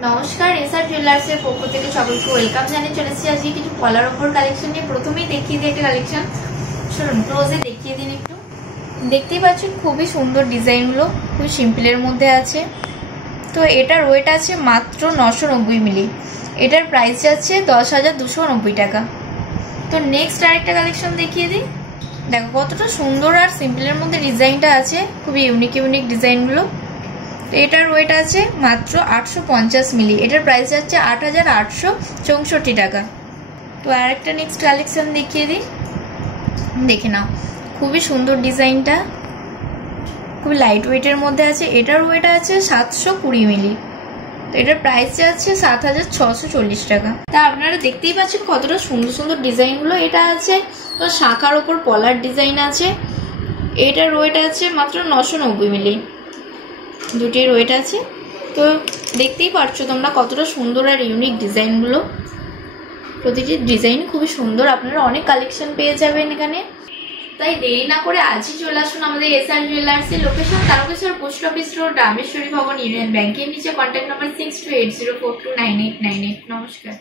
নমস্কার, এসআর জুয়েলার্সের পক্ষ থেকে সকলকে ওয়েলকাম জানিয়ে চলেছি আজকে কিছু পলার ওপর কালেকশন নিয়ে। প্রথমেই দেখিয়ে দিই একটা কালেকশন, শুনুন ক্লোজে দেখিয়ে দিন একটু। দেখতেই পাচ্ছেন খুবই সুন্দর ডিজাইনগুলো, খুবই সিম্পলের মধ্যে আছে। তো এটার ওয়েট আছে মাত্র 990 মিলি, এটার প্রাইস যাচ্ছে 10,290 টাকা। তো নেক্সট আরেকটা কালেকশন দেখিয়ে দিই। দেখো কতটা সুন্দর আর সিম্পলের মধ্যে ডিজাইনটা আছে, খুবই ইউনিক ইউনিক ডিজাইনগুলো। তো এটার ওয়েট আছে মাত্র 850 মিলি, এটার প্রাইস যাচ্ছে 8,864 টাকা। তো আরেকটা নেক্সট কালেকশন দেখিয়ে দিই, দেখে নাও খুবই সুন্দর ডিজাইনটা, খুবই লাইট ওয়েটের মধ্যে আছে। এটার ওয়েট আছে 720 মিলি, তো এটার প্রাইস যাচ্ছে 7,640 টাকা। তা আপনারা দেখতেই পাচ্ছেন কতটা সুন্দর সুন্দর ডিজাইনগুলো। এটা আছে তো শাখার ওপর পলার ডিজাইন আছে, এটার ওয়েট আছে মাত্র 990 মিলি, দুটির ওয়েট আছে। তো দেখতেই পাচ্ছো তোমরা কতটা সুন্দর আর ইউনিক ডিজাইনগুলো, প্রতিটি ডিজাইন খুবই সুন্দর। আপনারা অনেক কালেকশন পেয়ে যাবেন এখানে। তাই দেরি না করে আজই চলে আসুন আমাদের এসআর জুয়েলার্সের location Tarakeswar post office road, Rameshwari Bhavan, union ব্যাংকের নিচে। Contact number 6280429898। নমস্কার।